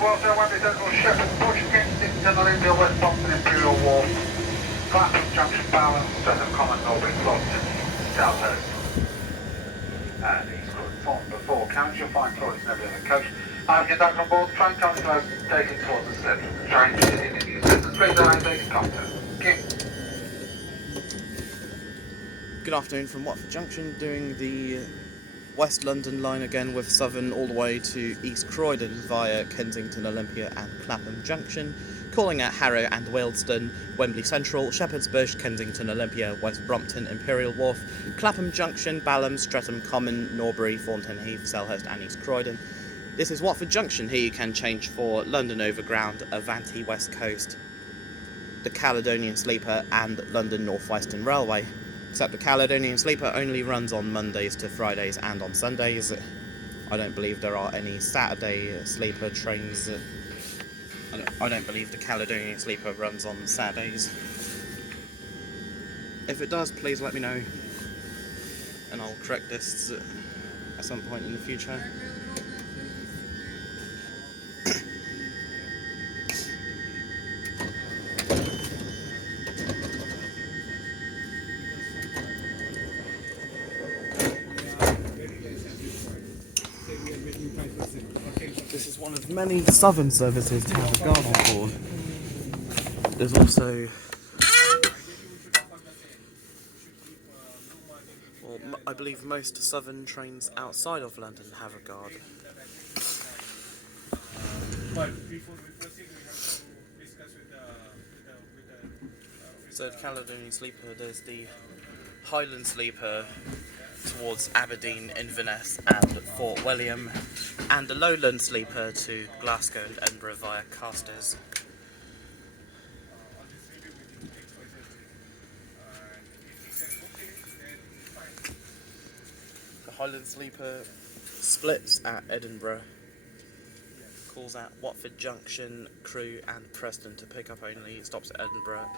Welfare, Wembley Central, Shepherd's Bush, Kensington Olympia, West Brompton and Imperial Wharf, Clapham Junction, Balham, Streatham Common, Norbury, Thornton, Selhurst and East Croydon. Form before counts, you'll find toilets and every other coach. I'm conductor on board, the train comes close, taking towards the slip. The train is in use. Distance 3 lines, 8 contact. Good afternoon from Watford Junction, doing the West London line again with Southern all the way to East Croydon via Kensington Olympia and Clapham Junction, calling at Harrow and Wealdstone, Wembley Central, Shepherd's Bush, Kensington Olympia, West Brompton, Imperial Wharf, Clapham Junction, Balham, Streatham Common, Norbury, Thornton Heath, Selhurst and East Croydon. This is Watford Junction. Here you can change for London Overground, Avanti West Coast, the Caledonian Sleeper and London Northwestern Railway. Except the Caledonian Sleeper only runs on Mondays to Fridays and on Sundays. I don't believe there are any Saturday sleeper trains. I don't believe the Caledonian Sleeper runs on Saturdays. If it does, please let me know, and I'll correct this at some point in the future. This is one of many southern services to have a guard on board. There's also, well, I believe most southern trains outside of London have a guard. So the Caledonian Sleeper, there's the Highland Sleeper towards Aberdeen, Inverness and Fort William, and the Lowland Sleeper to Glasgow and Edinburgh via Carstairs. The Highland Sleeper splits at Edinburgh, calls at Watford Junction, Crewe and Preston to pick up only, stops at Edinburgh.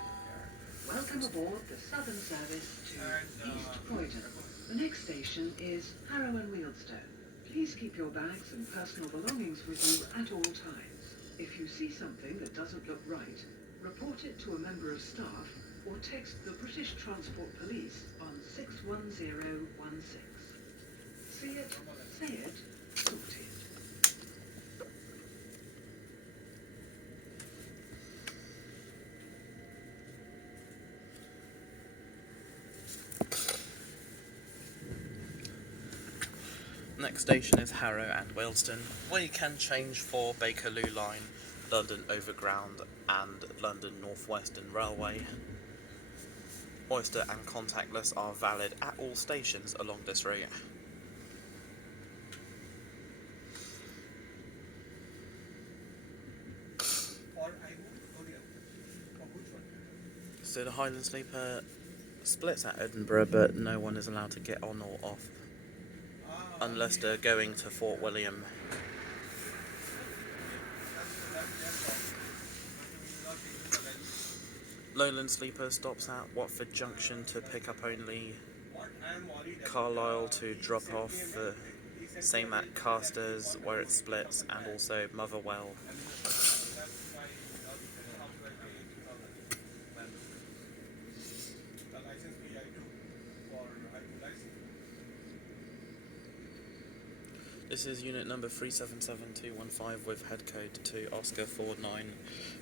Welcome aboard the Southern service to East Croydon. The next station is Harrow Wealdstone. Please keep your bags and personal belongings with you at all times. If you see something that doesn't look right, report it to a member of staff or text the British Transport Police on 61016. See it, say it, sort it. Next station is Harrow and Wealdstone, where you can change for Bakerloo line, London Overground and London Northwestern Railway. Oyster and contactless are valid at all stations along this route. So the Highland Sleeper splits at Edinburgh, but no one is allowed to get on or off unless they're going to Fort William. Lowland Sleeper stops at Watford Junction to pick up only, Carlisle to drop off, same at Carstairs where it splits, and also Motherwell. This is unit number 377215 with headcode to Oscar 49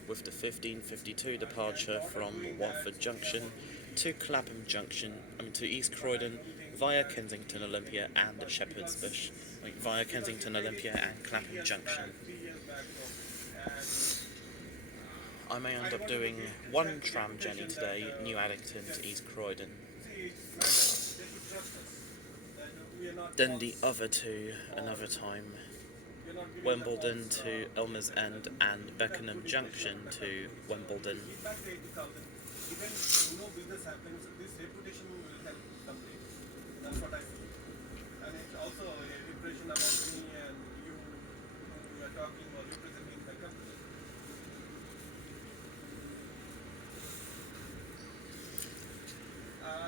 with the 1552 departure from Watford Junction to Clapham Junction, to East Croydon via Kensington Olympia and Shepherd's Bush, via Kensington Olympia and Clapham Junction. I may end up doing one tram journey today, New Addington to East Croydon. Then the other two another time, Wimbledon to Elmer's End and Beckenham Junction to Wimbledon.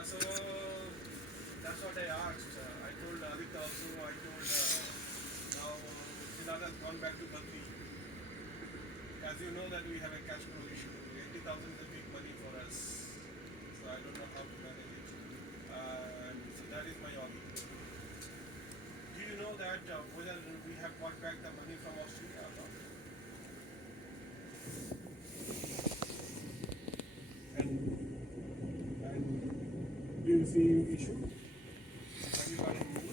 So that's what I asked. I told Adit also, now Siddharth has gone back to Turkey. as you know that we have a cash flow issue. 80,000 is a big money for us. So I don't know how to manage it. So that is my hobby. Do you know that whether we have got back the money from Australia or not? And do you see issue? Have you got any news?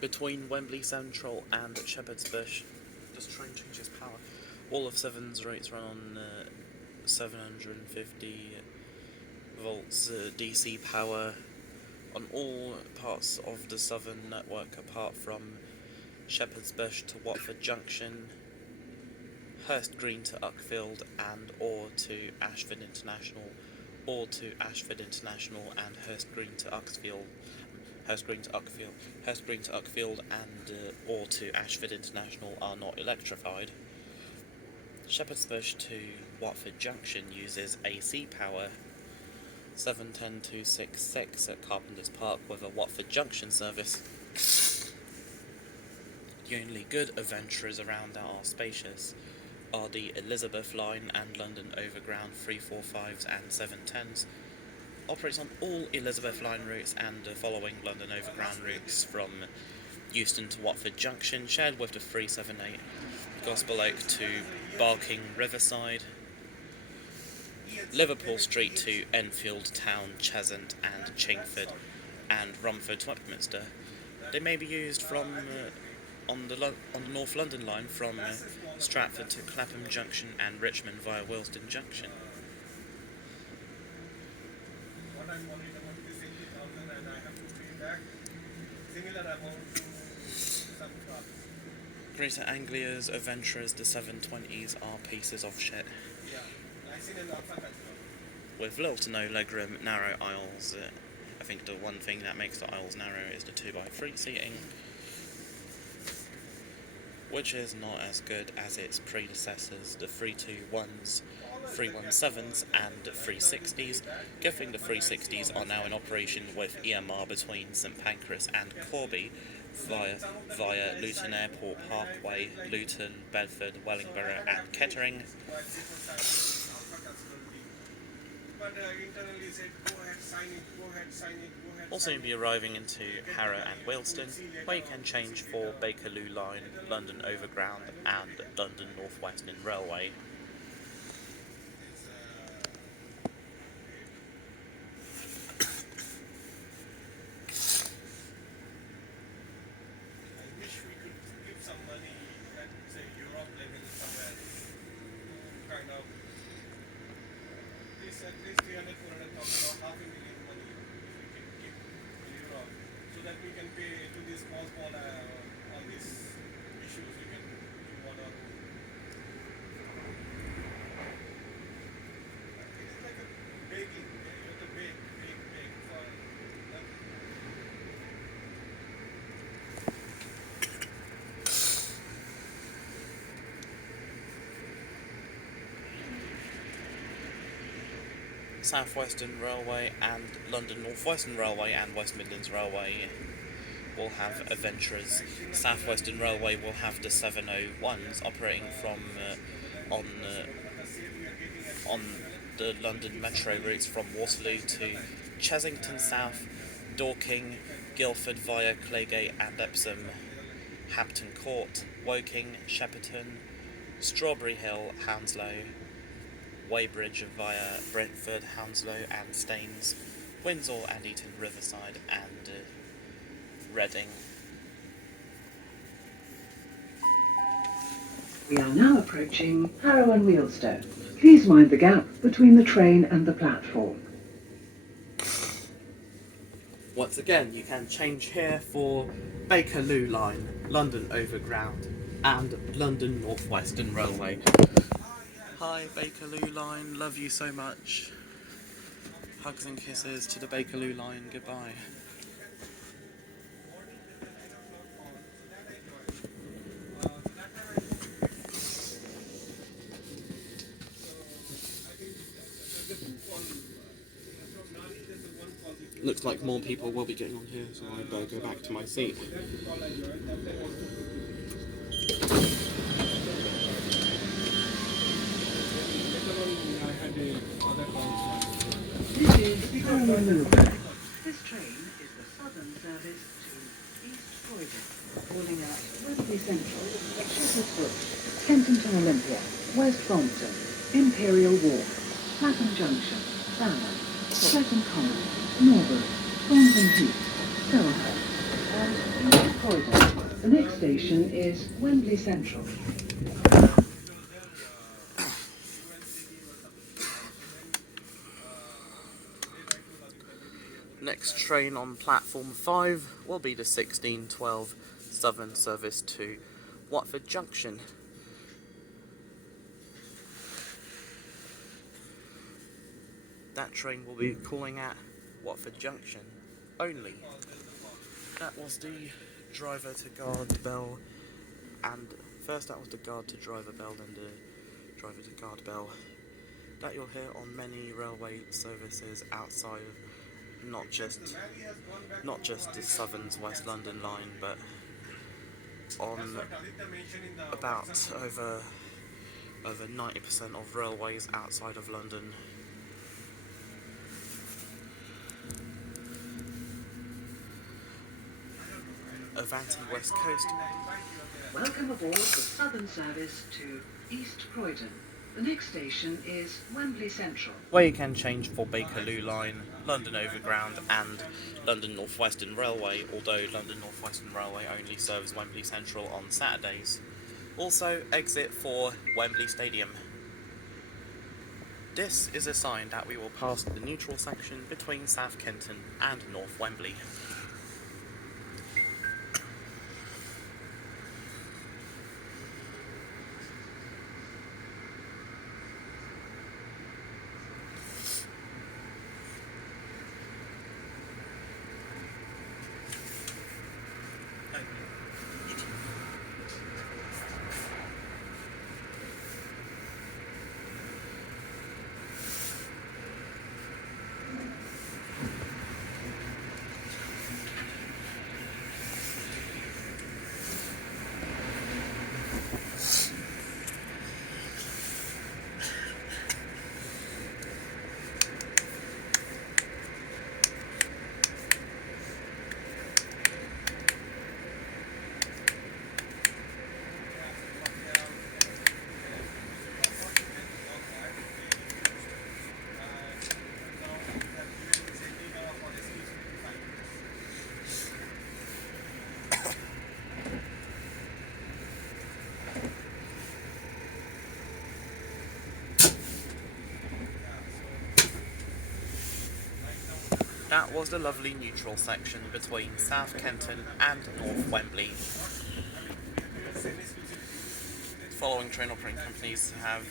Between Wembley Central and Shepherd's Bush, this train changes power. All of Severn's routes run on 750 volts DC power on all parts of the Southern network apart from Shepherd's Bush to Watford Junction, Hurst Green to Uckfield and or to Ashford International, or to Ashford International and Hurst Green to Uckfield. Hurst Green to Uckfield and or to Ashford International are not electrified. Shepherd's Bush to Watford Junction uses AC power. 710-266 at Carpenter's Park with a Watford Junction service. The only good adventurers around that are spacious are the Elizabeth Line and London Overground 345s and 710s. Operates on all Elizabeth Line routes and the following London Overground routes from Euston to Watford Junction, shared with the 378 Gospel Oak to Barking Riverside, Liverpool Street to Enfield Town, Cheshunt and Chingford, and Romford to Upminster. They may be used from on the North London line from Stratford to Clapham Junction and Richmond via Wealdstone Junction. What I'm worried about is 80,000 and I have to pay back similar amount to some cars. Greater Anglia's Adventurers, the 720s are pieces of shit. Yeah, I seen an alpha cut. With little to no legroom, narrow aisles. I think the one thing that makes the aisles narrow is the 2x3 seating, which is not as good as its predecessors, the 321s, 317s and 360s. Good thing the 360s are now in operation with EMR between St Pancras and Corby via Luton Airport Parkway, Luton, Bedford, Wellingborough and Kettering. Will soon be arriving into Harrow and Wealdstone, where you can change for Bakerloo Line, London Overground and London Northwestern Railway. At least 300, 400,000 or half a million money we can keep in Europe so that we can pay to this small all these issues we can do on our own. It is like a baking. You have to bake for nothing. Southwestern Railway and London Northwestern Railway and West Midlands Railway will have adventurers. Southwestern Railway will have the 701s operating from on the London Metro routes from Waterloo to Chesington South, Dorking, Guildford via Claygate and Epsom, Hampton Court, Woking, Shepperton, Strawberry Hill, Hounslow, Weybridge via Brentford, Hounslow and Staines, Windsor and Eton Riverside and Reading. We are now approaching Harrow and Wealdstone. Please mind the gap between the train and the platform. Once again, you can change here for Bakerloo Line, London Overground and London Northwestern Railway. Hi Bakerloo Line, love you so much. Hugs and kisses to the Bakerloo line, goodbye. Looks like more people will be getting on here, so I better go back to my seat. This is Harrow Wealdstone. This train is the southern service to East Croydon, calling at Wembley Central, Shepherd's Kensington Olympia, West Brompton, Imperial Wharf, Clapham Junction, Balham, Streatham Common, Norbury, Thornton Heath, Selhurst and East Croydon. The next station is Wembley Central. Next train on platform 5 will be the 1612 Southern service to Watford Junction. That train will be calling at Watford Junction only. That was the driver to guard bell, and first that was the guard to driver bell, then the driver to guard bell. That you'll hear on many railway services outside of not just the Southern's West London line, but on about over 90% of railways outside of London. Avanti West Coast. Welcome aboard the southern service to East Croydon. The next station is Wembley Central. Where you can change for Bakerloo line, London Overground and London Northwestern Railway, although London Northwestern Railway only serves Wembley Central on Saturdays. Also, exit for Wembley Stadium. This is a sign that we will pass the neutral section between South Kenton and North Wembley. That was the lovely neutral section between South Kenton and North Wembley. Following train operating companies have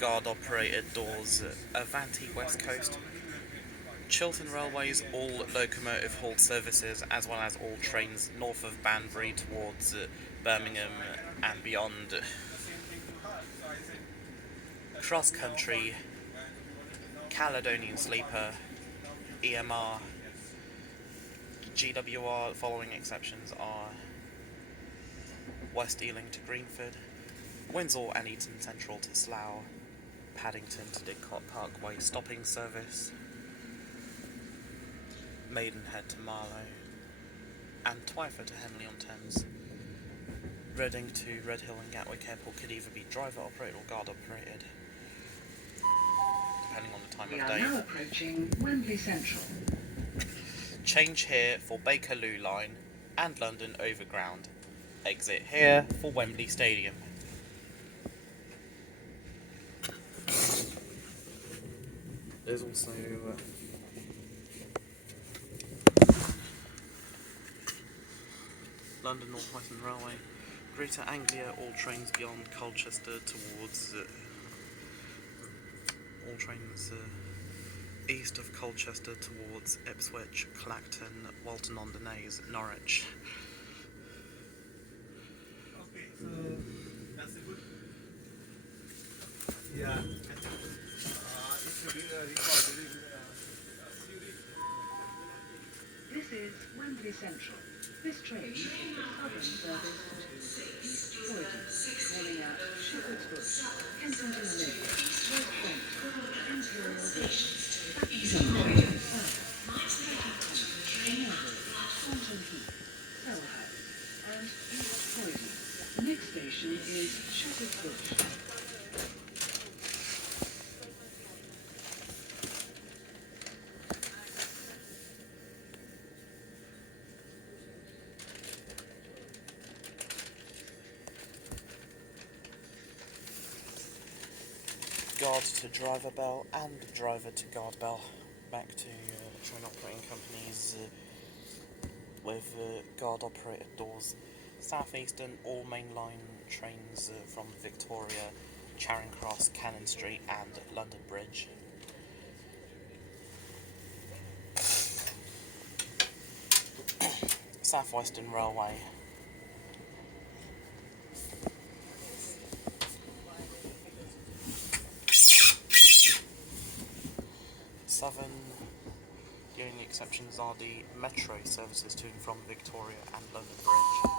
guard-operated doors: Avanti West Coast, Chiltern Railways, all locomotive hauled services, as well as all trains north of Banbury towards Birmingham and beyond. Cross Country, Caledonian Sleeper, EMR, GWR. Following exceptions are West Ealing to Greenford, Windsor and Eton Central to Slough, Paddington to Didcot Parkway stopping service, Maidenhead to Marlow, and Twyford to Henley-on-Thames. Reading to Redhill and Gatwick Airport could either be driver operated or guard operated, depending on the time We of are day. now approaching Wembley Central. Change here for Bakerloo line and London Overground. Exit here for Wembley Stadium. There's also London Northwestern Railway, Greater Anglia, all trains beyond Colchester towards all trains east of Colchester towards Ipswich, Clacton, Walton-on-the-Naze, Norwich. Okay, so that's a good. Yeah. It should be recorded in Zurich. This is Wembley Central. This train is the southern service to East Croydon, calling at Shepherd's Bush, Kensington Olympia, West Brompton, Imperial Wharf, Clapham Junction, Streatham Common, Norbury, Thornton Heath, Selhurst and East Croydon. The next station is Shepherd's Bush. Guard to driver bell and driver to guard bell. Back to train operating companies with guard operated doors. Southeastern, all mainline trains from Victoria, Charing Cross, Cannon Street and London Bridge. Southwestern Railway. Southern, the only exceptions are the metro services to and from Victoria and London Bridge.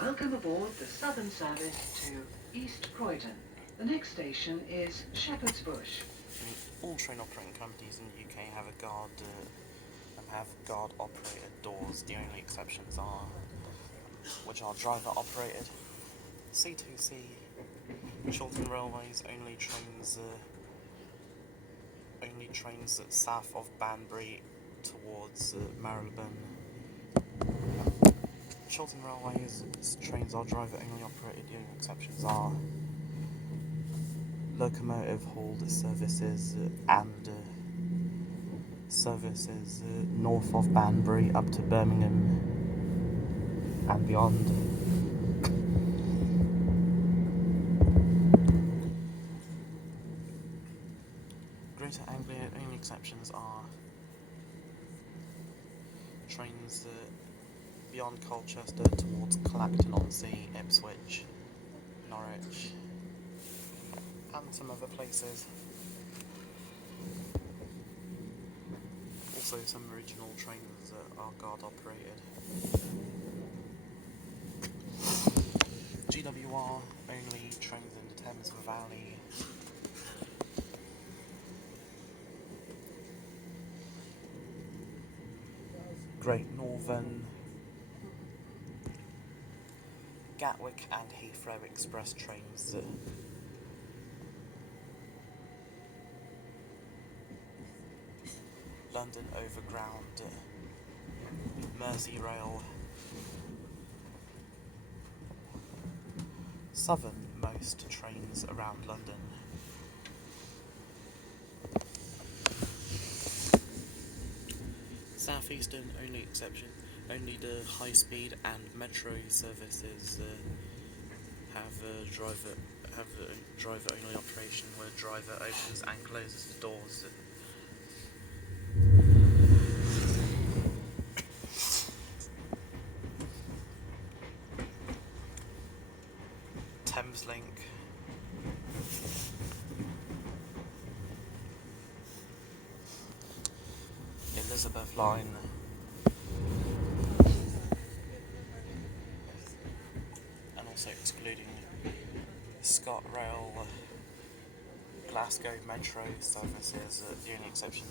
Welcome aboard the southern service to East Croydon. The next station is Shepherd's Bush. All train operating companies in the UK have guard operated doors. The only exceptions are driver operated. C2C, Chiltern Railways only trains south of Banbury towards Marylebone. Chiltern Railways trains are driver only operated. The only exceptions are locomotive hauled services and services north of Banbury up to Birmingham and beyond. Greater Anglia, only exceptions are trains beyond Colchester towards Clacton-on-Sea, Ipswich, Norwich, and some other places. Also some regional trains are guard operated. GWR only trains in the Thames Valley. Great Northern, Gatwick and Heathrow Express trains. London Overground, Merseyrail, southernmost trains around London. Southeastern, only exception, only the high speed and metro services have a driver only operation where driver opens and closes the doors. Thameslink, Elizabeth Line, and also excluding ScotRail, Glasgow Metro services. The only exception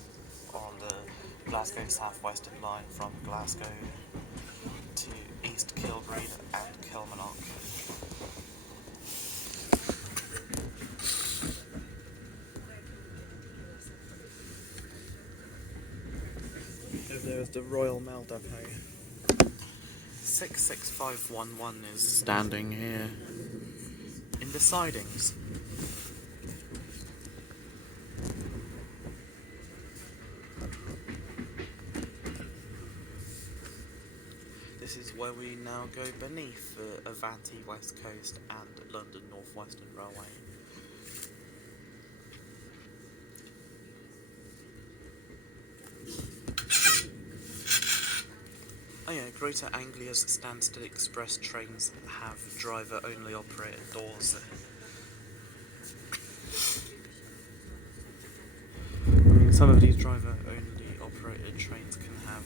are on the Glasgow Southwestern line from Glasgow to East Kilbride and Kilmarnock. There's the Royal Mail Depot. 66511 is standing here in the sidings. This is where we now go beneath Avanti West Coast and London Northwestern Railway. yeah, Greater Anglia's Stansted Express trains have driver-only operated doors. I mean, some of these driver-only operated trains can have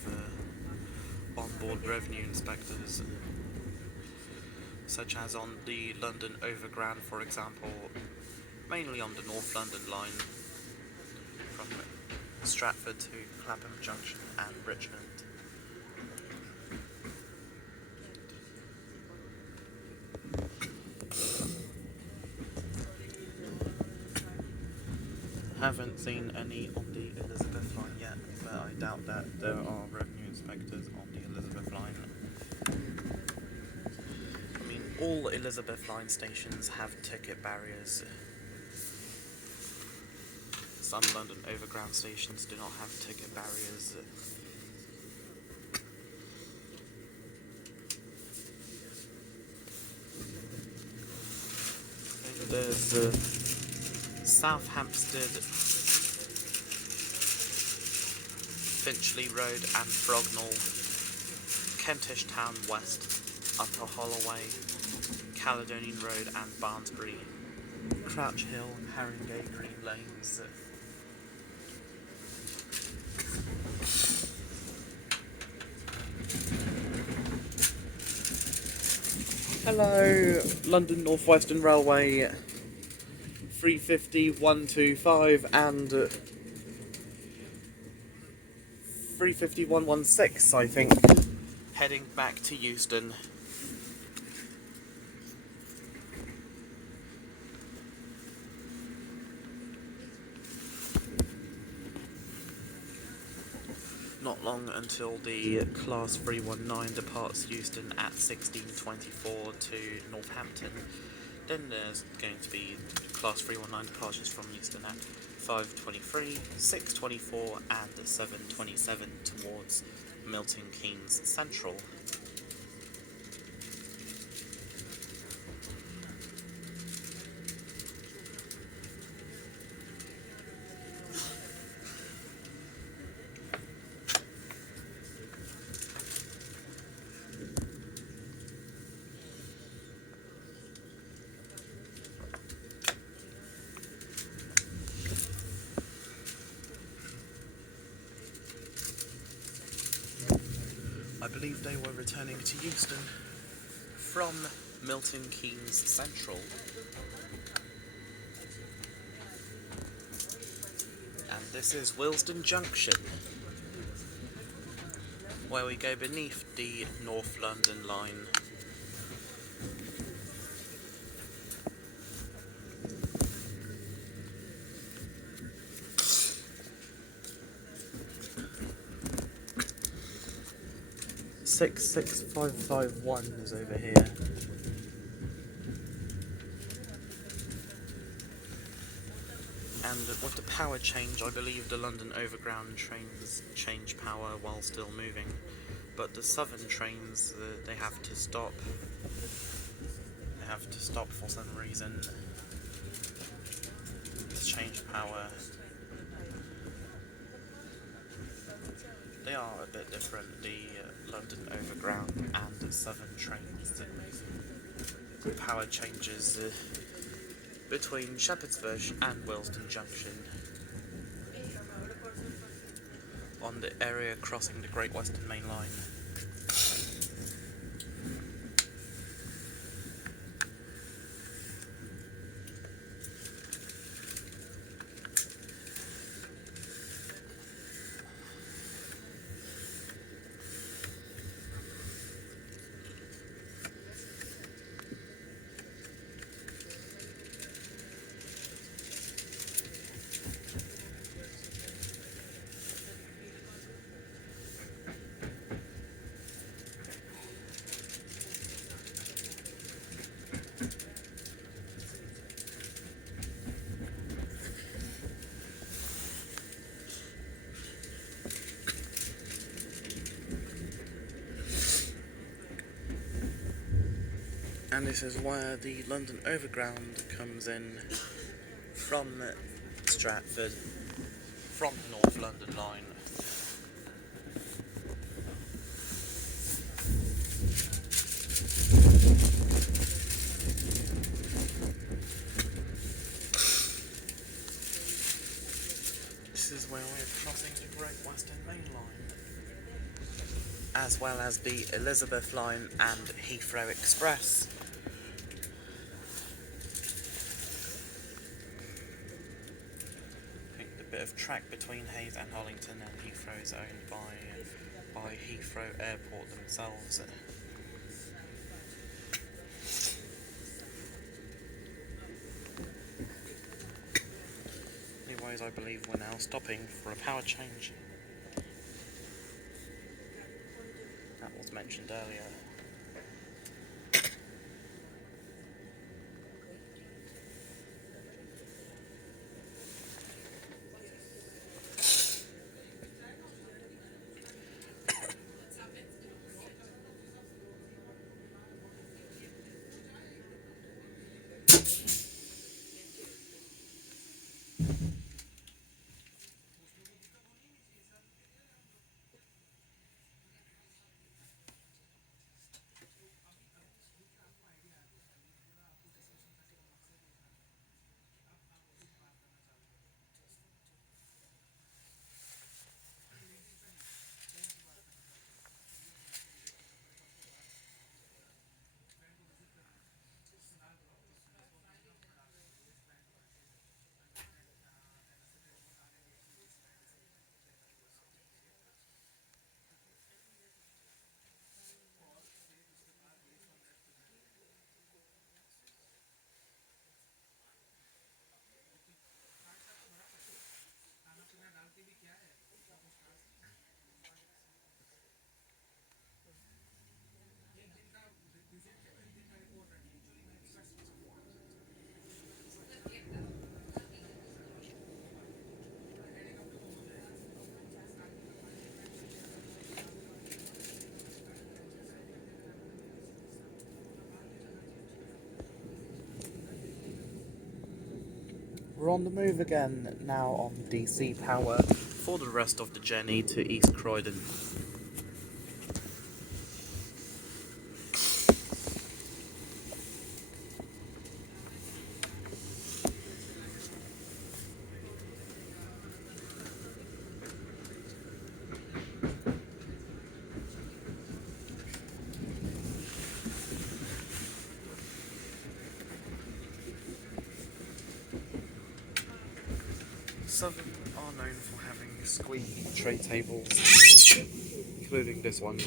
onboard revenue inspectors, such as on the London Overground, for example, mainly on the North London line from Stratford to Clapham Junction and Richmond. Haven't seen any on the Elizabeth line yet, but I doubt that there are revenue inspectors on the Elizabeth line. I mean, all Elizabeth line stations have ticket barriers. Some London Overground stations do not have ticket barriers. And there's South Hampstead, Finchley Road and Frognall, Kentish Town West, Upper Holloway, Caledonian Road and Barnsbury, Crouch Hill, Haringey Green Lanes. Hello, London Northwestern Railway 350, 125 and 350, 116, I think, heading back to Euston. Not long until the Class 319 departs Euston at 16:24 to Northampton. Then there's going to be Class 319 departures from Euston at 5:23, 6:24 and 7:27 towards Milton Keynes Central. I believe they were returning to Euston from Milton Keynes Central. And this is Wealdstone Junction, where we go beneath the North London line. Six 6551 is over here. And with the power change, I believe the London Overground trains change power while still moving, but the Southern trains, they have to stop. They have to stop for some reason to change power. They are a bit different, the London Overground and the Southern trains. The power changes between Shepherd's Bush and Wealdstone Junction on the area crossing the Great Western Main Line. And this is where the London Overground comes in from Stratford, from the North London line. this is where we're crossing the Great Western Main Line, as well as the Elizabeth Line and Heathrow Express. I think the bit of track between Hayes and Hollington and Heathrow is owned by Heathrow Airport themselves. Anyways, I believe we're now stopping for a power change. That was mentioned earlier. We're on the move again, now on DC power, for the rest of the journey to East Croydon. Southern are known for having squeaky tray tables, including this one.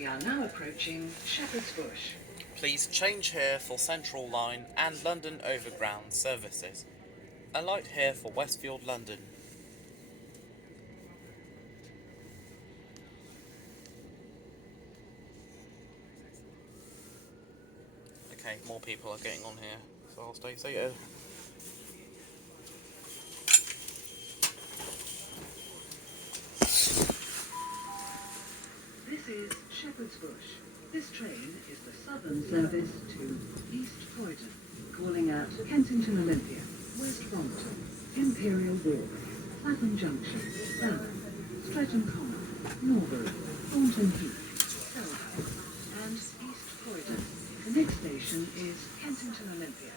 We are now approaching Shepherd's Bush. Please change here for Central Line and London Overground services. Alight here for Westfield, London. Okay, more people are getting on here, so I'll stay seated. This is Shepherd's Bush. This train is the southern service to East Croydon, calling at Kensington Olympia, West Brompton, Imperial Wharf, Clapham Junction, Balham, Streatham Common, Norbury, Thornton Heath, Selhurst and East Croydon. The next station is Kensington Olympia.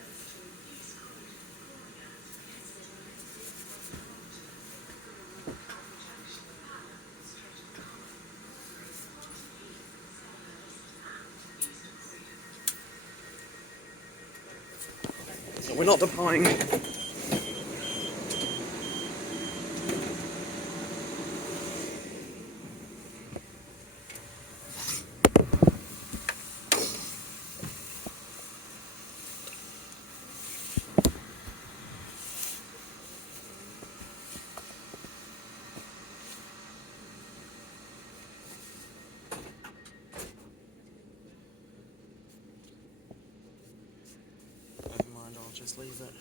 So we're not departing. Never mind, I'll just leave it.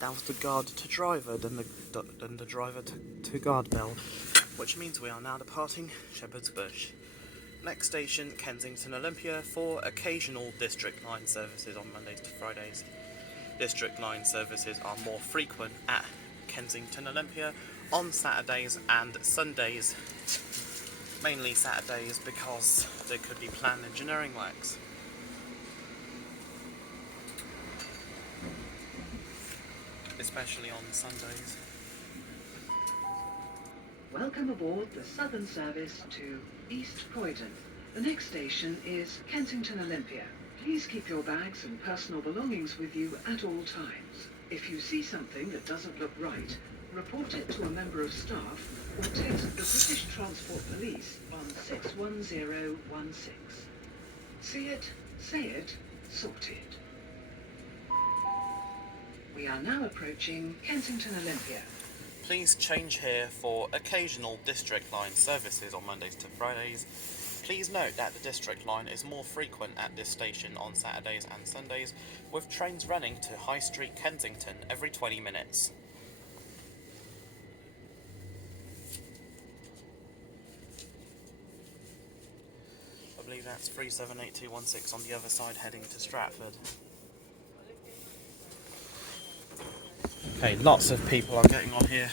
That was the guard to driver, then the driver to guard bell, which means we are now departing Shepherd's Bush. Next station, Kensington Olympia, for occasional District Line services on Mondays to Fridays. District Line services are more frequent at Kensington Olympia on Saturdays and Sundays, mainly Saturdays because there could be planned engineering works. Especially on Sundays. Welcome aboard the Southern service to East Croydon. The next station is Kensington Olympia. Please keep your bags and personal belongings with you at all times. If you see something that doesn't look right, report it to a member of staff or text the British Transport Police on 61016. See it, say it, sort it. We are now approaching Kensington Olympia. Please change here for occasional District Line services on Mondays to Fridays. Please note that the District Line is more frequent at this station on Saturdays and Sundays, with trains running to High Street, Kensington every 20 minutes. I believe that's 378216 on the other side heading to Stratford. Okay, lots of people are getting on here.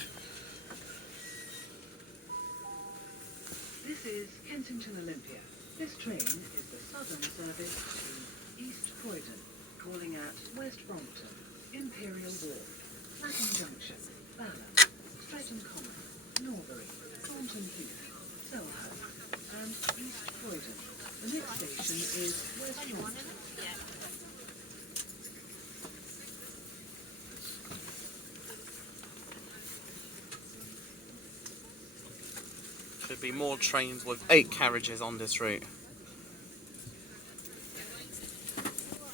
This is Kensington Olympia. This train is the southern service to East Croydon, calling at West Brompton, Imperial Wharf, Clapham Junction, Balham, Streatham Common, Norbury, Thornton Heath, Selhurst and East Croydon. The next station is West Brompton. Should be more trains with 8 carriages on this route.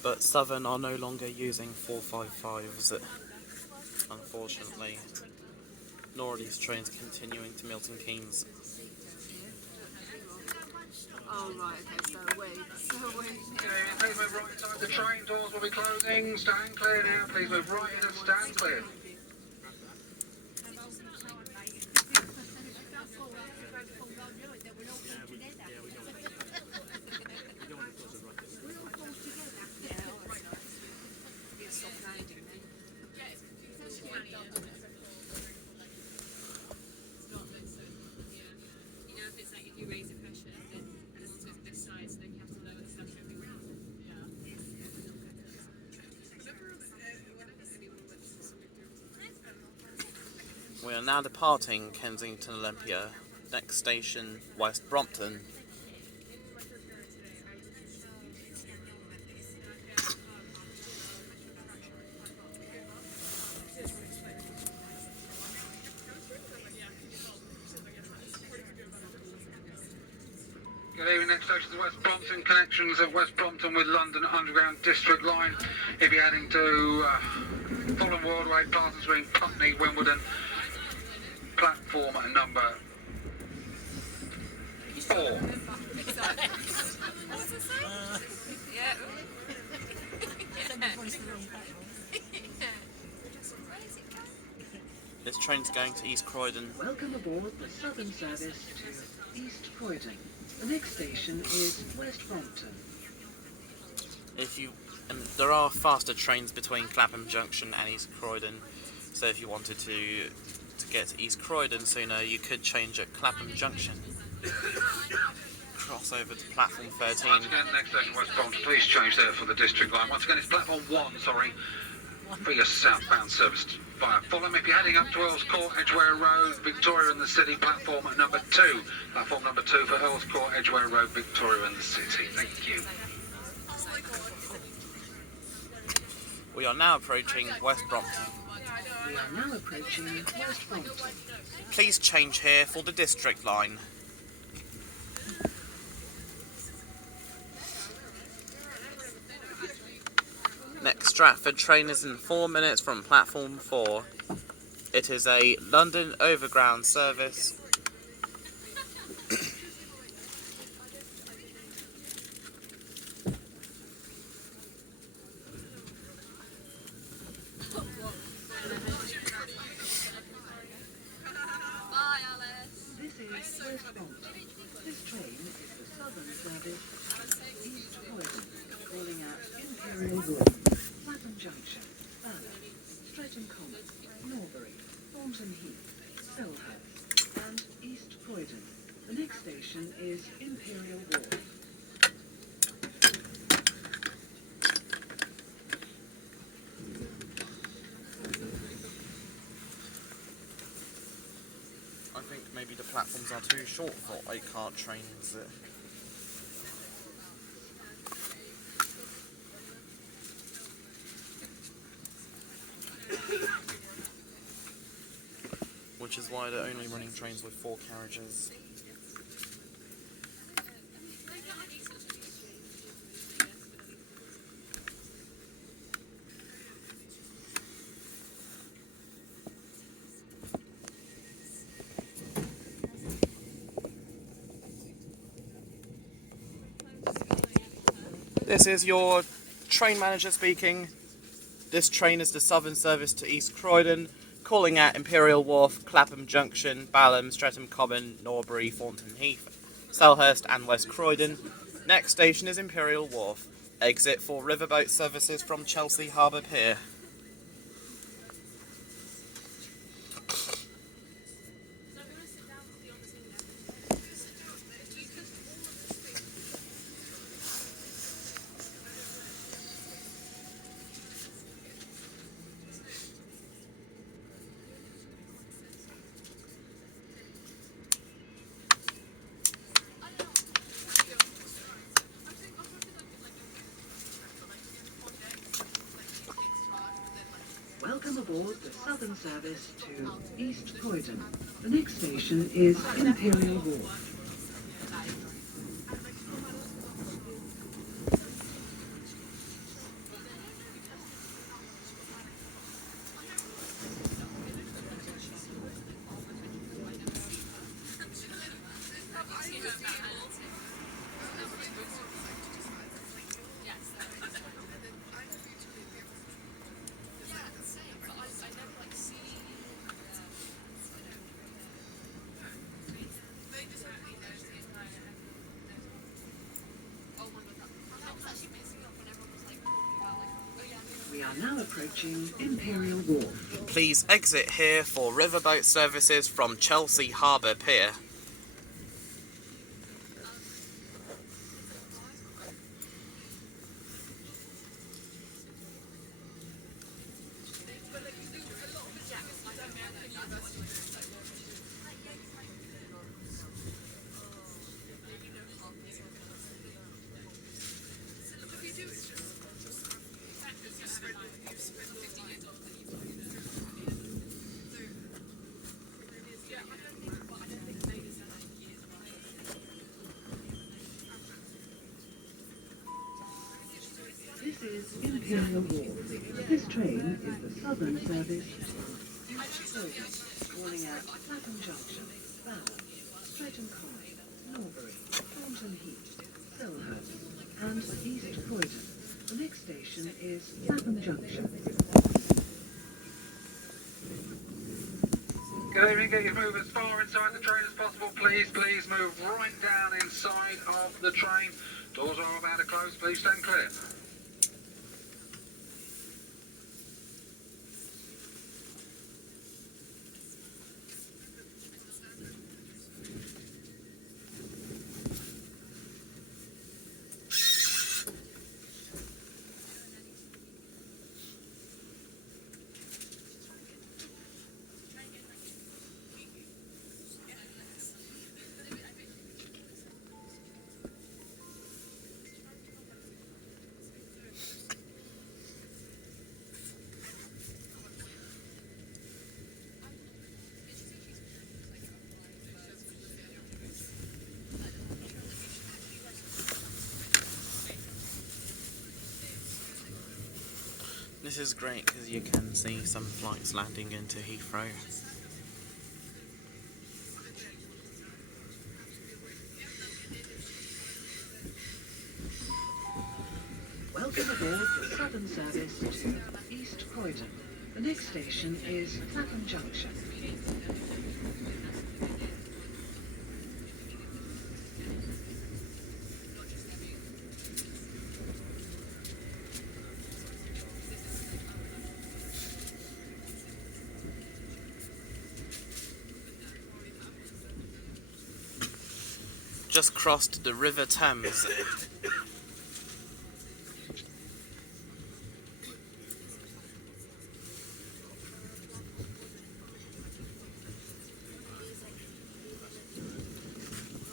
But Southern are no longer using 455s, unfortunately. Nor are these trains continuing to Milton Keynes. Oh right, okay, so wait. Please move right inside. The train doors will be closing. Stand clear now. Please move right in and stand clear. We are now departing Kensington Olympia. Next station, West Brompton. Good evening, next station is West Brompton, connections of West Brompton with London Underground District Line. If you're heading to Fulham Wardway, Parsons Green, Putney, Wimbledon, platform number 4. Yeah. This train's going to East Croydon. Welcome aboard the Southern service to East Croydon. The next station is West Brompton. There are faster trains between Clapham Junction and East Croydon, so if you wanted to get to East Croydon sooner, you could change at Clapham Junction. Cross over to platform 13. Once again, next station West Brompton, please change there for the district line. Once again, it's platform 1, sorry, for your southbound service via Fulham. If you're heading up to Earls Court, Edgware Road, Victoria and the City, platform number 2. Platform number 2 for Earls Court, Edgware Road, Victoria and the City. Thank you. We are now approaching West Brompton. We are now approaching West Brompton. Please change here for the district line. Next Stratford train is in 4 minutes from platform 4. It is a London Overground service. This is West Brompton. This train is the Southern service to East Croydon, calling at Imperial Wharf, Clapham Junction, Balham, Streatham Common, Norbury, Thornton Heath, Selhurst and East Croydon. The next station is Imperial Wharf. I think maybe the platforms are too short for 8-car trains. Which is why they're only running trains with 4 carriages. This is your train manager speaking. This train is the Southern service to East Croydon, calling at Imperial Wharf, Clapham Junction, Balham, Streatham Common, Norbury, Thornton Heath, Selhurst and West Croydon. Next station is Imperial Wharf. Exit for Riverboat services from Chelsea Harbour Pier. Welcome aboard the Southern service to East Croydon. The next station is Imperial Wharf. We are now approaching Imperial Wharf. Please exit here for Riverboat services from Chelsea Harbour Pier. Imperial Wharf. This train is the southern service to East Croydon, calling at Clapham Junction, Balham, Streatham Common, Norbury, Thornton Heath, Selhurst and East Croydon. The next station is Clapham Junction. Good evening, get your move as far inside the train as possible, please. Please move right down inside of the train. Doors are about to close, please stand clear. This is great because you can see some flights landing into Heathrow. Welcome aboard the southern service to East Croydon. The next station is Clapham Junction. Just crossed the River Thames.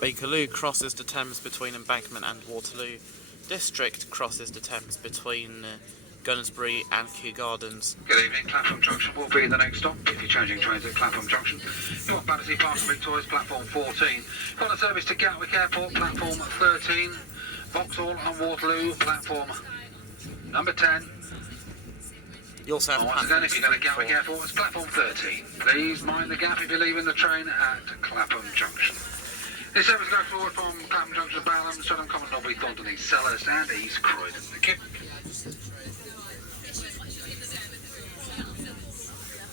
Bakerloo crosses the Thames between Embankment and Waterloo. District crosses the Thames between Gunnersbury and Kew Gardens. Good evening, Clapham Junction will be the next stop. If you're changing trains at Clapham Junction, you want Battersea Park and Victoria's platform 14. Got a service to Gatwick Airport, platform 13. Vauxhall and Waterloo, platform number 10. You also have Once again, if you're going to Gatwick Airport, it's platform 13. Please mind the gap if you're leaving the train at Clapham Junction. This service goes forward from Clapham Junction to Balham, Streatham Common, Norbury, Thornton Heath, Selhurst and East Croydon. Thank you.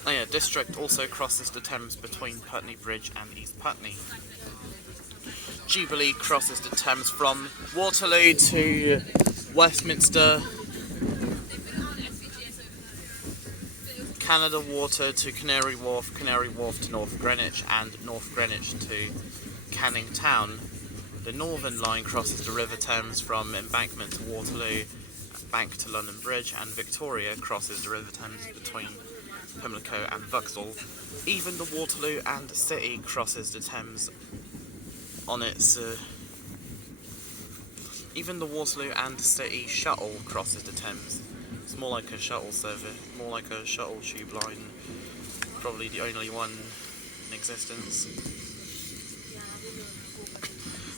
Oh yeah, District also crosses the Thames between Putney Bridge and East Putney. Jubilee crosses the Thames from Waterloo to Westminster. Canada Water to Canary Wharf to North Greenwich, and North Greenwich to Canning Town. The Northern Line crosses the River Thames from Embankment to Waterloo, Bank to London Bridge, and Victoria crosses the River Thames between Pimlico and Vauxhall. Even the Waterloo and City crosses the Thames on its... even the Waterloo and City shuttle crosses the Thames. It's more like a shuttle service, more like a shuttle tube line, probably the only one in existence.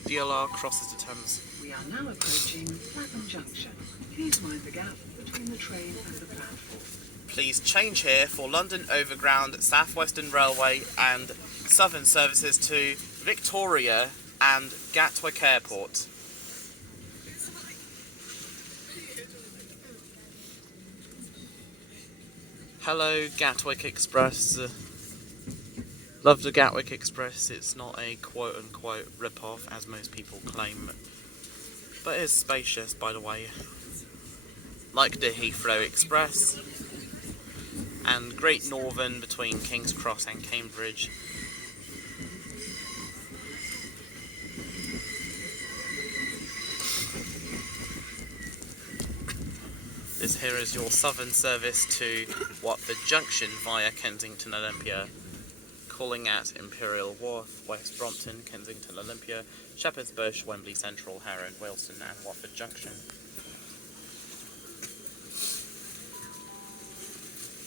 DLR crosses the Thames. We are now approaching Clapham Junction. Please mind the gap between the train and the platform. Please change here for London Overground, South Western Railway and Southern services to Victoria and Gatwick Airport. Hello Gatwick Express. Love the Gatwick Express. It's not a quote-unquote rip-off as most people claim, but it is spacious, by the way. Like the Heathrow Express and Great Northern between King's Cross and Cambridge. This here is your southern service to Watford Junction via Kensington Olympia, calling at Imperial Wharf, West Brompton, Kensington Olympia, Shepherd's Bush, Wembley Central, Harrow Wealdstone and Watford Junction.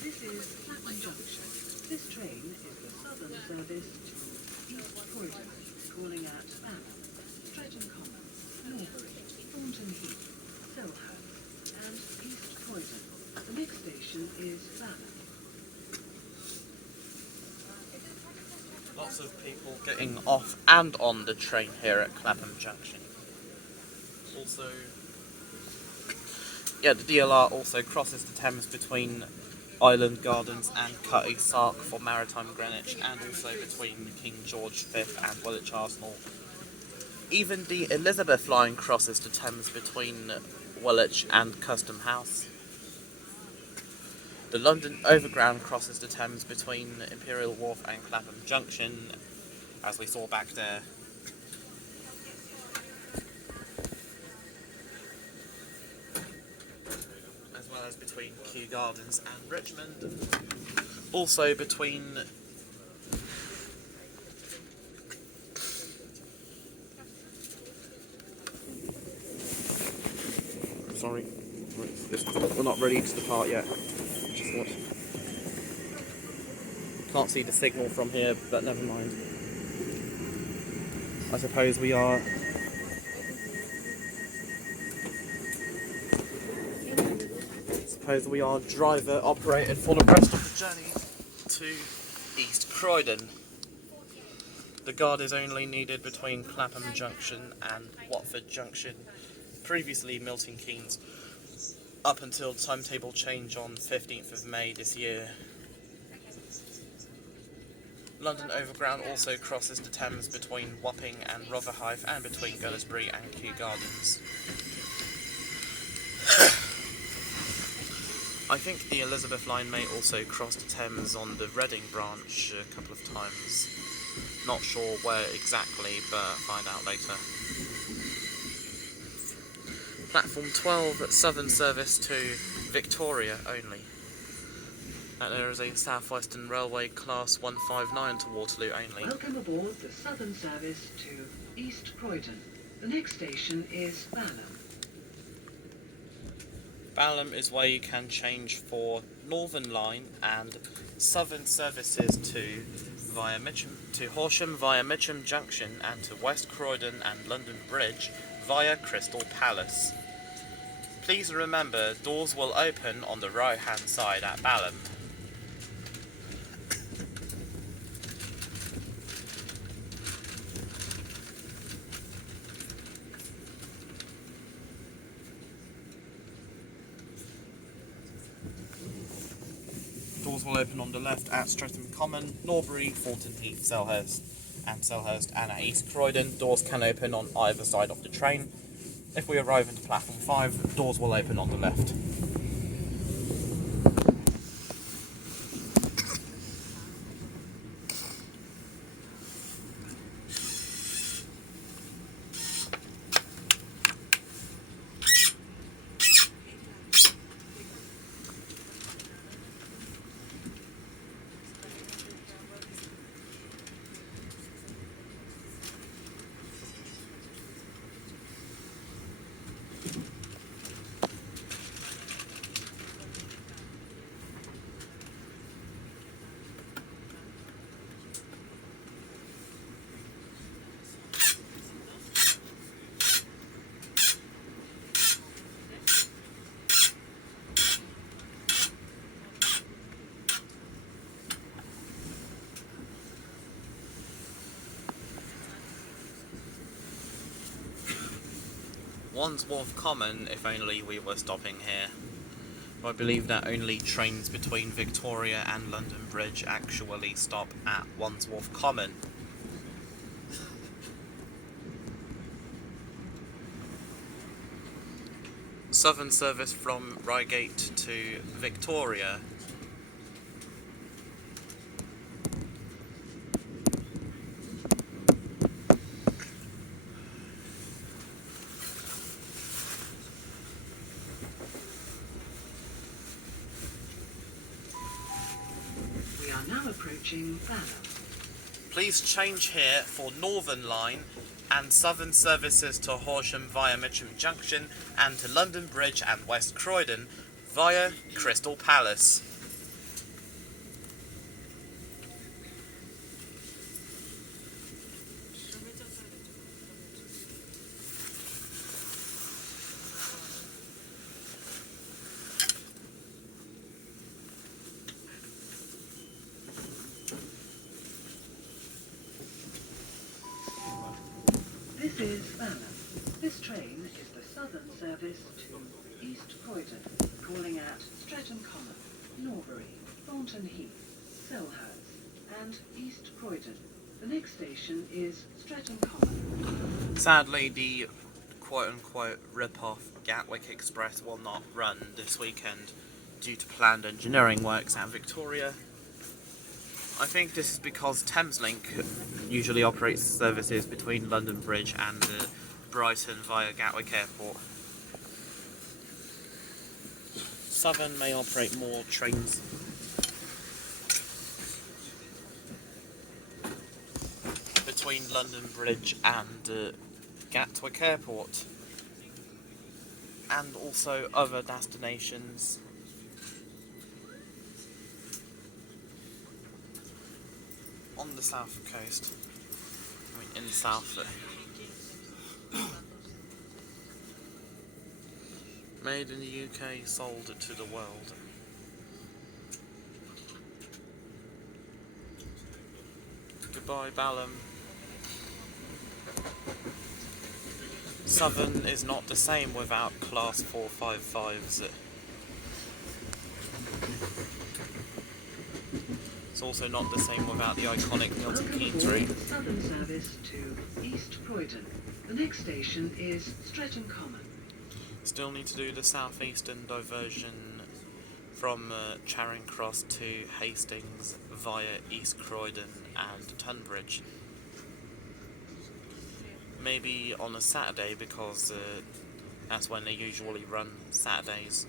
This is Clapham Junction. This train is the southern service to East Croydon, calling at Balham, Streatham Common, Norbury, Thornton Heath, Selhurst and East Croydon. The next station is Balham. Lots of people getting off and on the train here at Clapham Junction. Also, the DLR also crosses the Thames between Island Gardens and Cutty Sark for Maritime Greenwich, and also between King George V and Woolwich Arsenal. Even the Elizabeth line crosses the Thames between Woolwich and Custom House. The London Overground crosses the Thames between Imperial Wharf and Clapham Junction, as we saw back there. As well as between Kew Gardens and Richmond. Also between sorry, we're not ready to depart yet. Just what? Can't see the signal from here, but never mind. I suppose we are driver operated for the rest of the journey to East Croydon. The guard is only needed between Clapham Junction and Watford Junction, previously Milton Keynes, up until timetable change on 15th of May this year. London Overground also crosses the Thames between Wapping and Rotherhithe and between Gunnersbury and Kew Gardens. I think the Elizabeth line may also cross the Thames on the Reading branch a couple of times. Not sure where exactly, but find out later. Platform 12 Southern service to Victoria only. And there is a Southwestern Railway Class 159 to Waterloo only. Welcome aboard the Southern service to East Croydon. The next station is Balham. Balham is where you can change for Northern Line and Southern services to Horsham via Mitcham Junction and to West Croydon and London Bridge via Crystal Palace. Please remember, doors will open on the right hand side at Balham. Doors will open on the left at Streatham Common, Norbury, Thornton Heath, Selhurst and at East Croydon. Doors can open on either side of the train. If we arrive into platform 5, doors will open on the left. Wandsworth Common, if only we were stopping here. I believe that only trains between Victoria and London Bridge actually stop at Wandsworth Common. Southern service from Reigate to Victoria. Now approaching Balham. Please change here for Northern Line and Southern services to Horsham via Mitcham Junction and to London Bridge and West Croydon via Crystal Palace. This is Balham. This train is the southern service to East Croydon, calling at Streatham Common, Norbury, Thornton Heath, Selhurst and East Croydon. The next station is Streatham Common. Sadly, the quote-unquote rip-off Gatwick Express will not run this weekend due to planned engineering works at Victoria. I think this is because Thameslink usually operates services between London Bridge and Brighton via Gatwick Airport. Southern may operate more trains between London Bridge and Gatwick Airport, and also other destinations. On the south coast, I mean in the south. Made in the UK, sold to the world. Goodbye, Balham. Southern is not the same without Class 455s. It's also not the same without the iconic Milton Keynes route. Southern service to East Croydon. The next station is Streatham Common. Still need to do the southeastern diversion from Charing Cross to Hastings via East Croydon and Tunbridge. Maybe on a Saturday, because that's when they usually run Saturdays.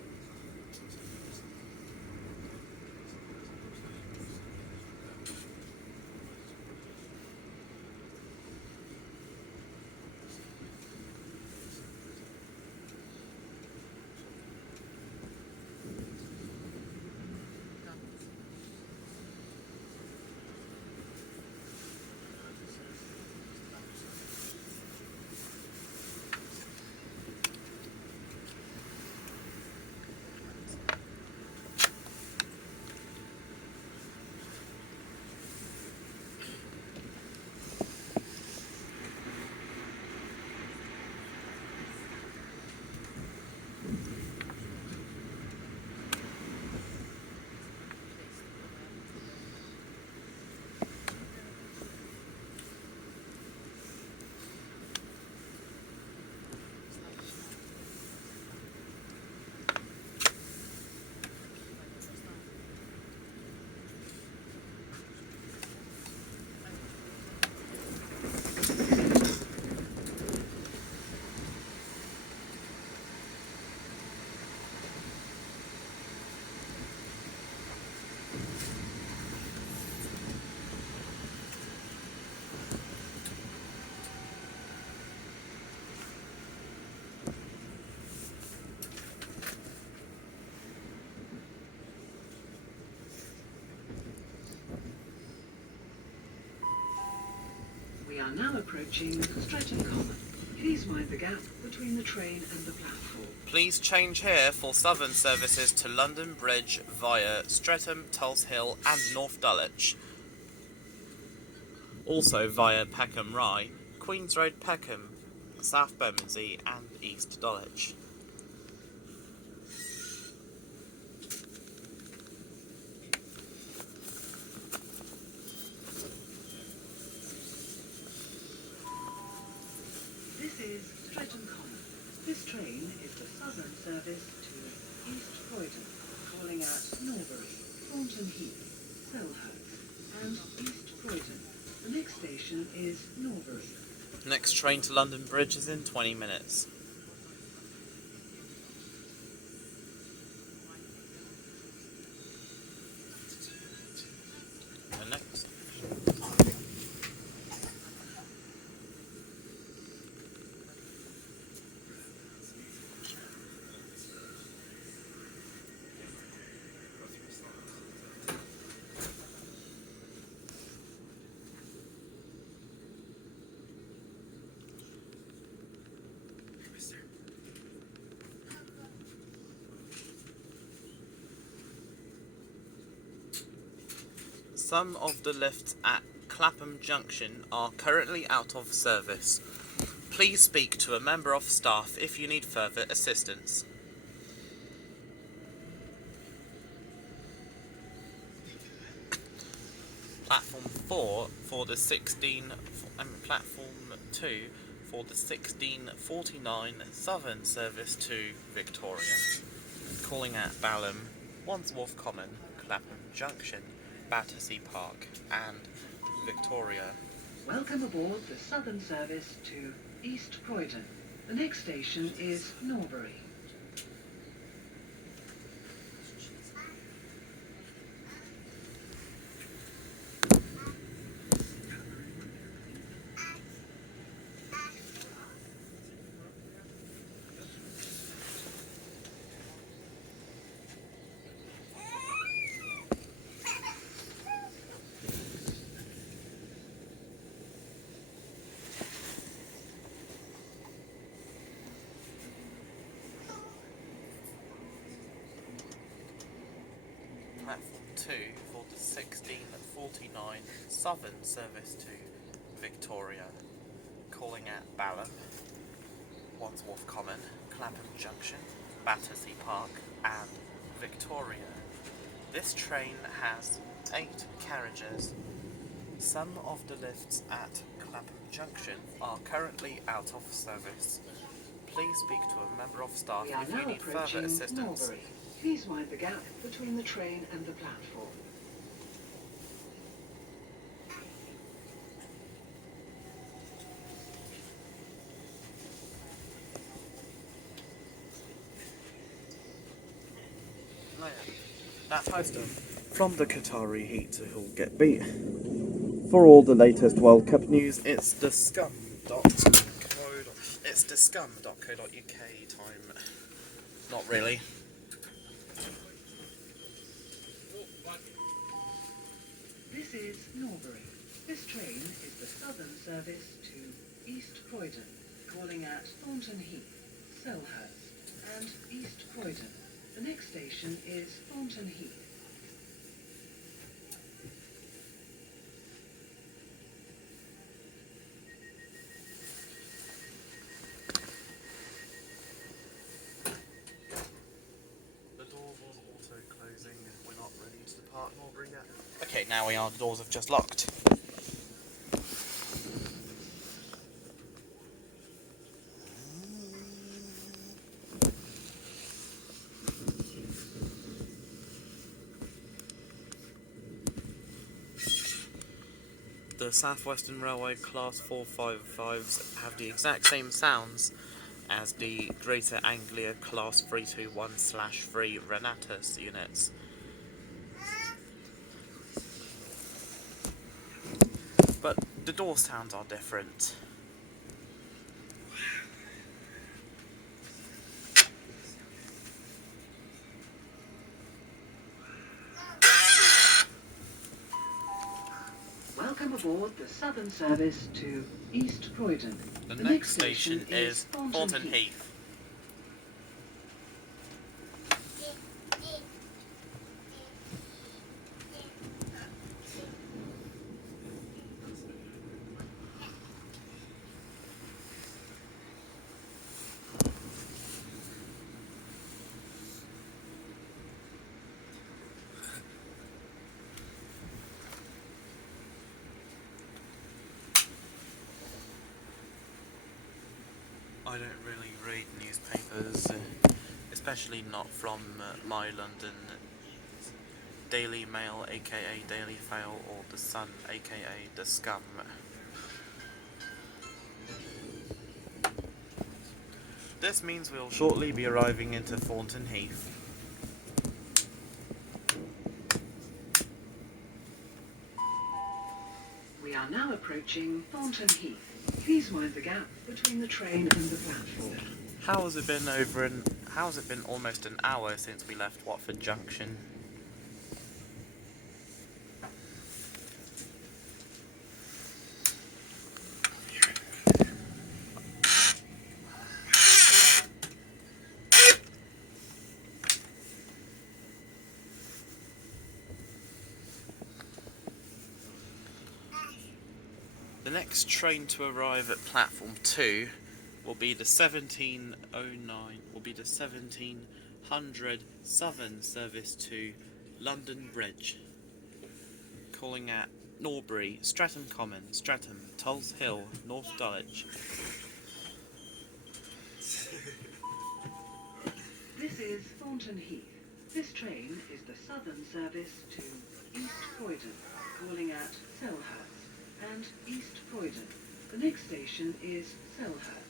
We are now approaching Streatham Common. Please mind the gap between the train and the platform. Please change here for Southern services to London Bridge via Streatham, Tulse Hill and North Dulwich. Also via Peckham Rye, Queens Road Peckham, South Bermondsey and East Dulwich. This is Streatham Common. This train is the southern service to East Croydon, calling at Norbury, Thornton Heath, Selhurst and East Croydon. The next station is Norbury. Next train to London Bridge is in 20 minutes. The next. Some of the lifts at Clapham Junction are currently out of service. Please speak to a member of staff if you need further assistance. Platform 4 for the 16 and platform 2 for the 1649 Southern service to Victoria. Calling at Balham, Wandsworth Common, Clapham Junction, Battersea Park and Victoria. Welcome aboard the Southern service to East Croydon. The next station is Norbury. Platform 2 for the 1649 Southern service to Victoria. Calling at Balham, Wandsworth Common, Clapham Junction, Battersea Park and Victoria. This train has 8 carriages. Some of the lifts at Clapham Junction are currently out of service. Please speak to a member of staff We are if you now need further approaching assistance. Norbury. Please mind the gap between the train and the platform. That poster. From the Qatari heat to who'll get beat. For all the latest World Cup news, it's the scum.co.uk time. Not really. This is Norbury. This train is the Southern service to East Croydon, calling at Thornton Heath, Selhurst and East Croydon. The next station is Thornton Heath. The door was also closing. We're not ready to depart Norbury yet. Okay, now we are. The doors have just locked. The Southwestern Railway Class 455s have the exact same sounds as the Greater Anglia Class 321/3 Renatus units. But the door sounds are different. Welcome aboard the Southern service to East Croydon. The next station is Thornton Heath. I don't really read newspapers, especially not from my London Daily Mail, aka Daily Fail, or The Sun, aka The Scum. This means we'll shortly be arriving into Thornton Heath. We are now approaching Thornton Heath. Please mind the gap between the train and the platform. How has it been almost an hour since we left Watford Junction? The next train to arrive at platform 2 will be the 1709, will be the 1700 Southern service to London Bridge, calling at Norbury, Streatham Common, Streatham, Tulse Hill, North Dulwich. This is Thornton Heath. This train is the southern service to East Croydon, calling at Selhurst and East Croydon. The next station is Selhurst.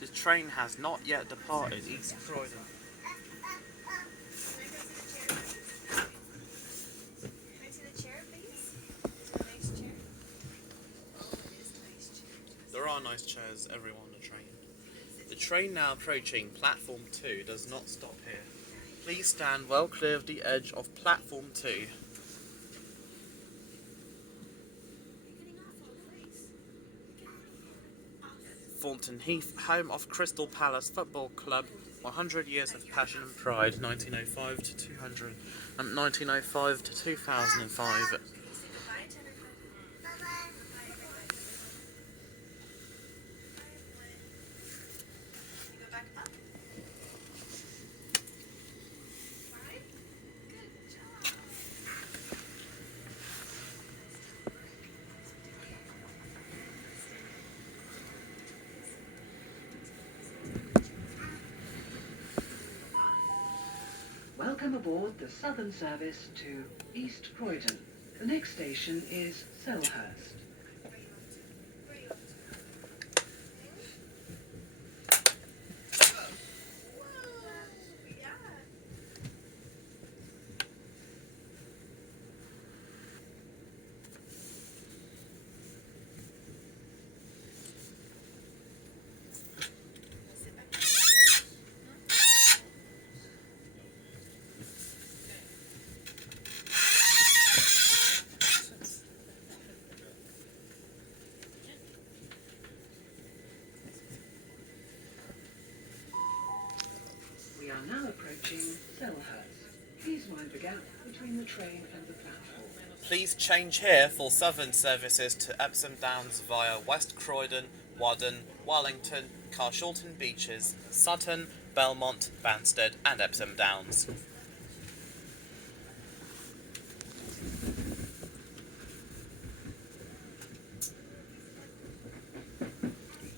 The train has not yet departed East Croydon. There are nice chairs everywhere on the train. The train now approaching platform 2 does not stop here. Please stand well clear of the edge of platform 2. Thornton Heath, home of Crystal Palace Football Club, 100 years of passion and pride, 1905 to 200, and 1905 to 2005. Welcome aboard the southern service to East Croydon. The next station is Selhurst. We are now approaching Selhurst. Please mind the gap between the train and the platform. Please change here for southern services to Epsom Downs via West Croydon, Wadden, Wellington, Carshalton Beaches, Sutton, Belmont, Banstead and Epsom Downs.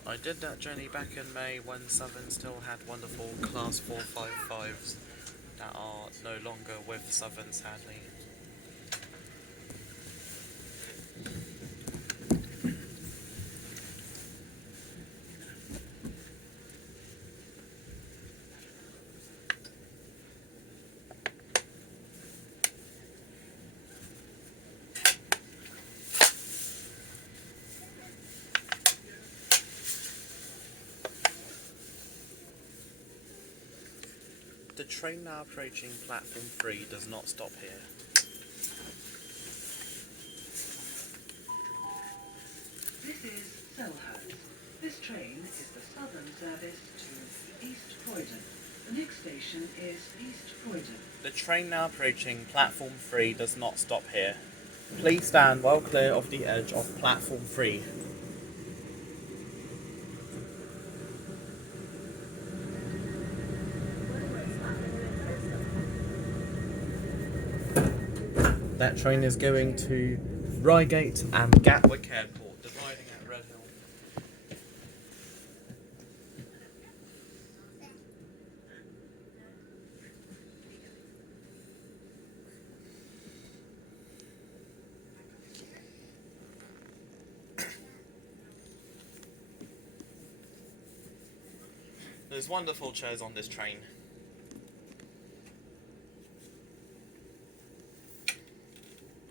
I did that journey back in May when Southern still had wonderful Class 455s that are no longer with Southern, sadly. The train now approaching platform 3 does not stop here. This is Selhurst. This train is the southern service to East Croydon. The next station is East Croydon. The train now approaching platform 3 does not stop here. Please stand well clear of the edge of platform 3. That train is going to Reigate and Gatwick Airport, dividing at Red Hill. There's wonderful chairs on this train.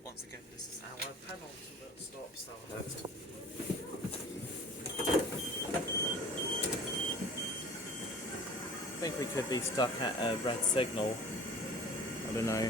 Once again, this is our penultimate stop, Selhurst. I think we could be stuck at a red signal. I don't know.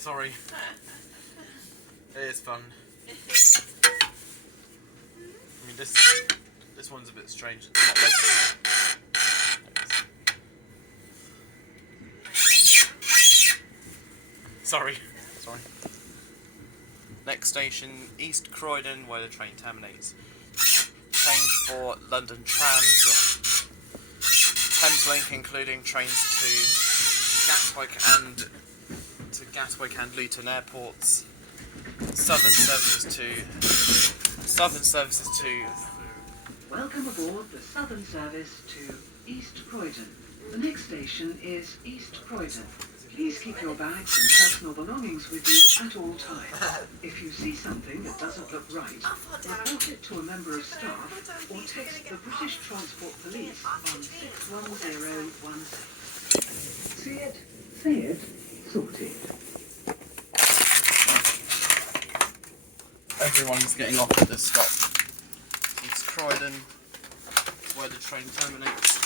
Sorry. It is fun. I mean, this one's a bit strange. It's not like... Sorry. Next station, East Croydon, where the train terminates. Change for London trams. Thameslink, including trains to Gatwick and Luton airports. Southern services to. Welcome aboard the Southern service to East Croydon. The next station is East Croydon. Please keep your bags and personal belongings with you at all times. If you see something that doesn't look right, report it to a member of staff or text the British Transport Police on 61016. See it, say it, sorted. Everyone's getting off at this stop. East Croydon, where the train terminates.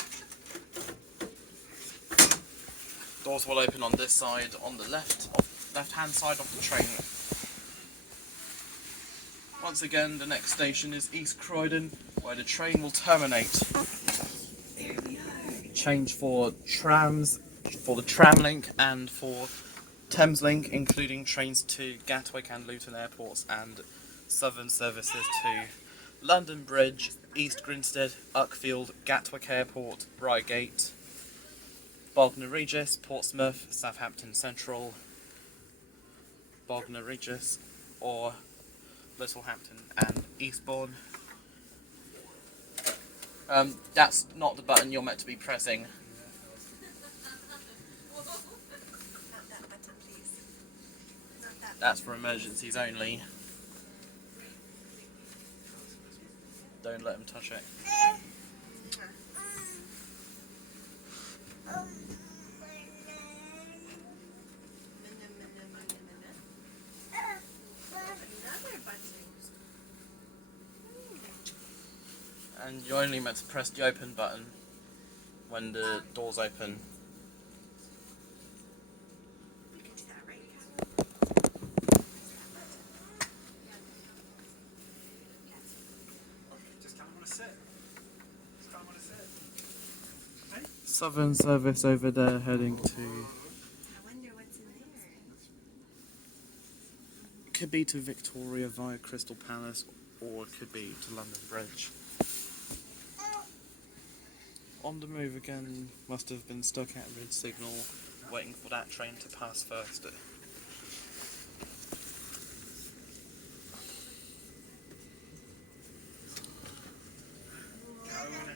Doors will open on this side, on the left-hand side of the train. Once again, the next station is East Croydon, where the train will terminate. Change for trams, for the Tramlink and for Thameslink, including trains to Gatwick and Luton airports, and Southern services to London Bridge, East Grinstead, Uckfield, Gatwick Airport, Reigate, Bognor Regis, Portsmouth, Southampton Central, Bognor Regis, or Littlehampton and Eastbourne. That's not the button you're meant to be pressing. Not that button, please. Not that. That's for emergencies only. Don't let them touch it. Another button. And you're only meant to press the open button when the doors open. You can do that, right? Just kind of want to sit. Southern service over there heading to... I wonder what's in there. Could be to Victoria via Crystal Palace, or it could be to London Bridge. On the move again, must have been stuck at red signal, waiting for that train to pass first.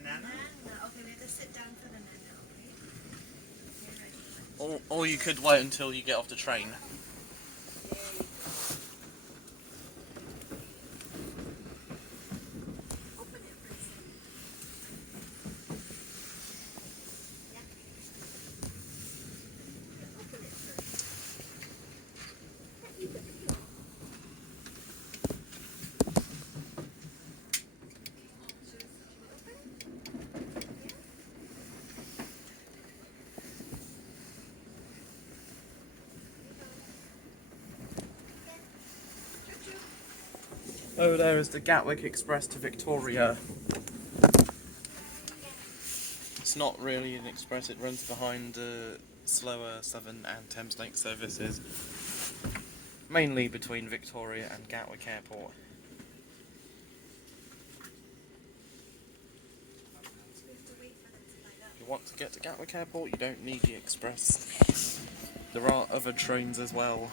Nana? Okay, we have to sit down for the nana, okay? Or you could wait until you get off the train. Open it first. Yeah. Open it first. Over there is the Gatwick Express to Victoria. It's not really an express, it runs behind the slower Southern and Thameslink services, mainly between Victoria and Gatwick Airport. If you want to get to Gatwick Airport, you don't need the express. There are other trains as well.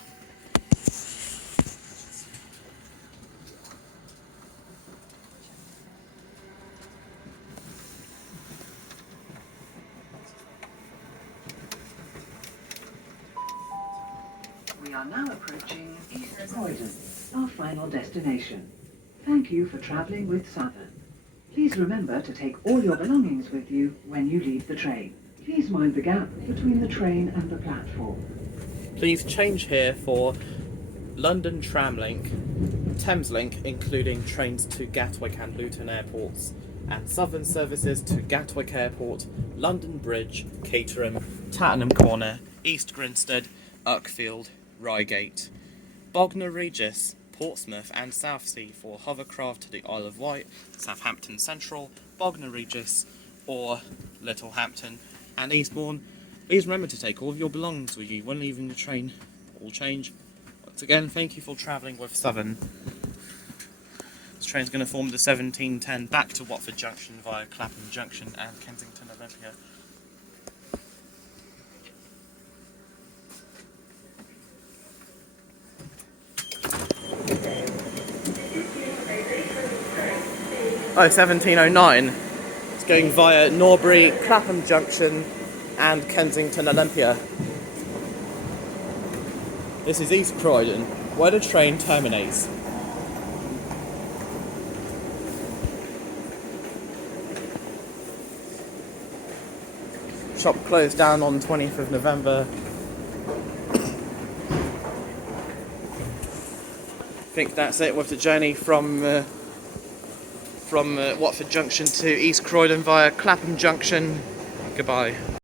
We are now approaching East Croydon, our final destination. Thank you for travelling with Southern. Please remember to take all your belongings with you when you leave the train. Please mind the gap between the train and the platform. Please change here for London Tramlink, Thameslink, including trains to Gatwick and Luton airports, and Southern services to Gatwick Airport, London Bridge, Caterham, Tattenham Corner, East Grinstead, Uckfield, Reigate. Bognor Regis, Portsmouth and Southsea for hovercraft to the Isle of Wight, Southampton Central, Bognor Regis or Littlehampton and Eastbourne. Please remember to take all of your belongings with you when leaving the train. All change. Once again, thank you for travelling with Southern. This train is going to form the 1710 back to Watford Junction via Clapham Junction and Kensington Olympia. Oh, 1709. It's going via Norbury, Clapham Junction and Kensington Olympia. This is East Croydon, where the train terminates. Shop closed down on 20th of November. I think that's it with the journey from Watford Junction to East Croydon via Clapham Junction. Goodbye.